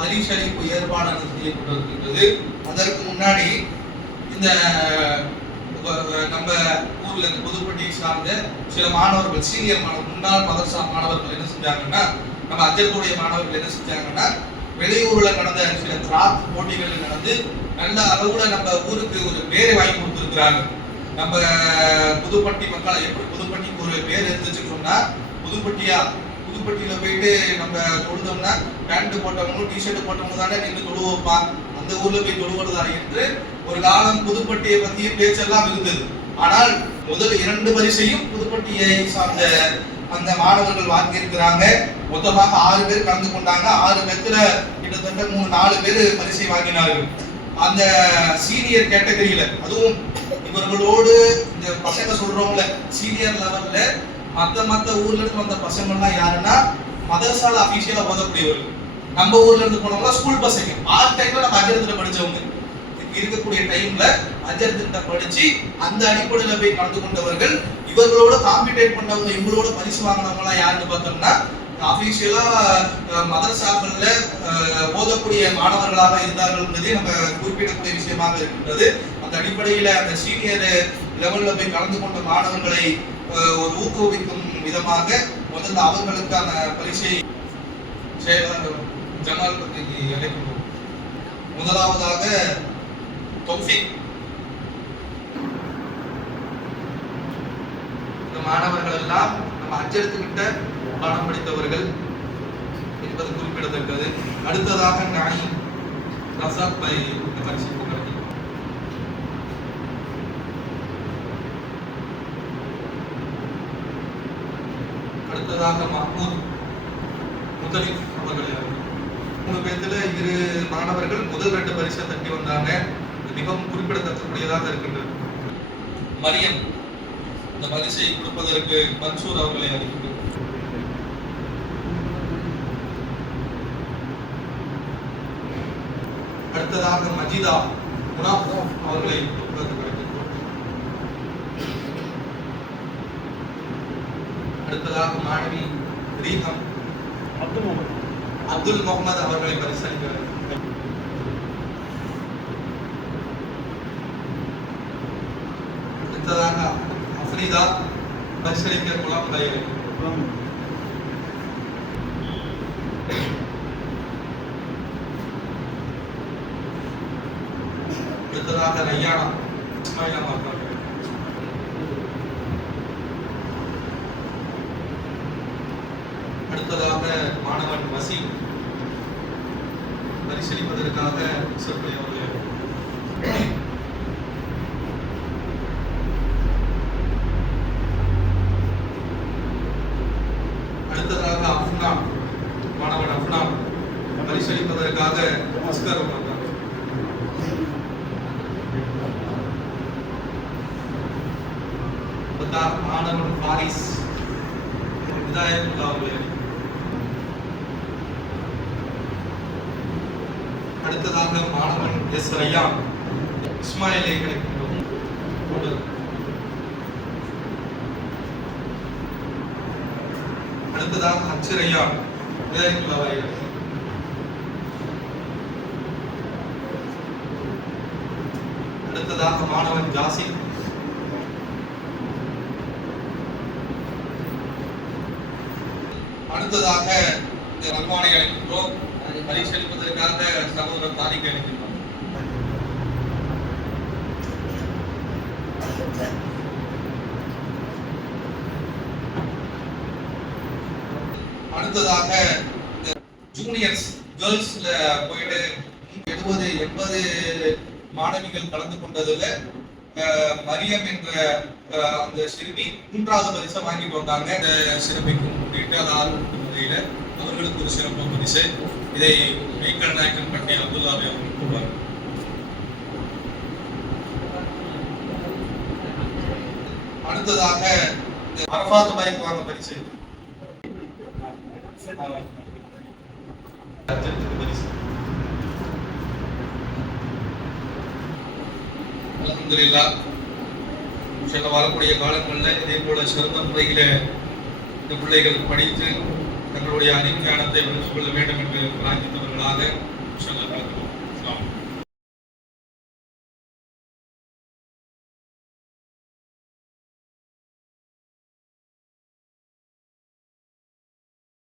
பரிசளிப்பு ஏற்பாடானது செய்யப்பட்டிருக்கின்றது. அதற்கு முன்னாடி இந்த நம்ம ஊர்ல இந்த புதுப்பட்டியை சார்ந்த சில மாணவர்கள், சீனியர் மாணவர்கள், முன்னாள் மதரசா மாணவர்கள் என்ன செஞ்சாங்கன்னா, நம்ம அஜர்குடைய மாணவர்கள் என்ன செஞ்சாங்கன்னா, வெளியூர்ல நடந்த சில கிராஃப்ட் போட்டிகள் நடந்து நல்ல அளவுல நம்ம ஊருக்கு ஒரு பேரை வாங்கி கொடுத்துருக்கிறாங்க. நம்ம புதுப்பட்டி மக்களை எப்படி புதுப்பட்டிக்கு ஒரு பேர் இருந்துச்சுன்னு சொன்னா, புதுப்பட்டியில போயிட்டு நம்ம தொழுதோம்னா பேண்ட் போட்டவங்களும் டிஷர்ட் போட்டவங்க தானே நின்று தொழு வைப்பான், அந்த ஊர்ல போய் தொழுவதா என்று ஒரு காலம் புதுப்பட்டியை பற்றிய பேச்செல்லாம் இருந்தது. ஆனால் முதல் 2 வரிசையும் புதுப்பட்டியை சார்ந்த அந்த மாணவர்கள் வாங்கியிருக்கிறாங்க. மொத்தமாக 6 பேர் கலந்து கொண்டாங்க. 6 பேர்த்துல கிட்டத்தட்ட 3-4 பேர் பரிசை வாங்கினார்கள். அந்த சீனியர் கேட்டகரியில, அதுவும் இவர்களோடு இந்த பசங்க சொல்றவங்கள சீனியர் லெவல்ல மத்த ஊர்ல இருந்து வந்த பசங்க எல்லாம் யாருன்னா மதரசால அபிஷியலா ஓதக்கூடியவர்கள். நம்ம ஊர்ல இருந்து போனவங்க ஸ்கூல் பசங்க. ஆல் டைம்ல நம்ம அஜரத்துல படிச்சவங்க இருக்கக்கூடிய டைம்ல அஜரத்துல படிச்சு அந்த அடிப்படையில போய் கலந்து கொண்டவர்கள். இவர்களோட காம்பீட் பண்ணவங்க, இவங்களோட பரிசு வாங்கினவங்க எல்லாம் யாருன்னு பார்த்தோம்னா அபிஷியலா மதரசாக்கள்ல ஓதக்கூடிய மாணவர்களாக இருந்தார்கள் என்பதே நம்ம குறிப்பிடக்கூடிய விஷயமாக இருக்கின்றது. அந்த அடிப்படையில அந்த சீனியர் லெவல்ல போய் கலந்து கொண்ட மாணவர்களை ஒரு ஊக்குவிக்கும் விதமாக முதல்ல அவர்களுக்கான பரிசை செயலாளர் ஜமால் பத்திக்கு அழைக்கின்றோம். முதலாவதாக தௌஃபீக். இந்த மாணவர்கள் எல்லாம் நம்ம அஜரத்துக்கிட்ட பாடம் படித்தவர்கள் என்பது குறிப்பிடத்தக்கது. அடுத்ததாக நாய் ரசாத் பை பரிசு புகழ்ச்சி. அடுத்ததாக மஹ்மூத் முதலிஃப் அவர்களை 3 பேர்த்துல 2 மாணவர்கள் முதல் 2 பரிசை தட்டி வந்தாங்க. மிகவும் குறிப்பிடத்தக்கக்கூடியதாக இருக்கின்றது. மரியம் இந்த பரிசை கொடுப்பதற்கு மன்சூர் அவர்களை அழைக்கின்றோம். அடுத்ததாக மஜிதா முனாஃப் அவர்களை கொடுப்பதற்கு அழைக்கின்றோம். அடுத்ததாக மாணவி ரீஹம் அப்துல் முகமது அவர்களை பரிசளிக்கிறார். அடுத்ததாக அஃப்ரீதா பரிசளிக்க குலாம் தயாரி. அடுத்ததாக ரய்யானா இஸ்மாயிலா அவர்கள். அடுத்ததாக மாணவன் வசீம் பரிசீலிப்பதற்காக சொற்பொழி அவர்கள். அடுத்ததாக அஃப்னான், மாணவன் அஃப்னான் பரிசீலிப்பதற்காக அஸ்கர் அவர்கள். மாணவன் பாரிஸ் விதாயத்துல்லா அவர்கள். அடுத்ததாக மாணவன் எஸ் ரய்யான் இஸ்மாயிலை கிடைக்கின்றோம். அடுத்ததாக ஹச் ரய்யான் விதாயத்துல்லா அவர்கள். அடுத்ததாக மாணவன் ஜாசிம். அடுத்ததாக இந்த ரஹ்மானை அழைக்கின்றோம். பரிசளிப்பதற்காக சகோதரர் தாரிக் அழைக்கின்றோம். அடுத்ததாக ஜூனியர்ஸ் கேர்ள்ஸ்ல போயிட்டு 70-80 மாணவிகள் கலந்து கொண்டதுல மரியம் என்ற அந்த சிறுமி 3வது பரிசை வாங்கிட்டு வந்தாங்க. இந்த சிறுமிக்கும் முன்னிட்டு அது ஆர்வமுறையில அவர்களுக்கு ஒரு சிறப்பு பரிசு. இதை மெய்க்கல் நாயக்கன் பட்டி அப்துல்லாவை அவர்கள் கூறுவார். அடுத்ததாக அரபாத் பாய்க்கு வாங்க பரிசு. அல்ஹம்துலில்லாஹ் வரக்கூடிய காலங்களில் இதே போல சிறந்த முறையில இந்த பிள்ளைகள் படித்து தங்களுடைய அறிவு ஞானத்தை வளர்த்துக் கொள்ள வேண்டும் என்று பிரார்த்தித்தவர்களாக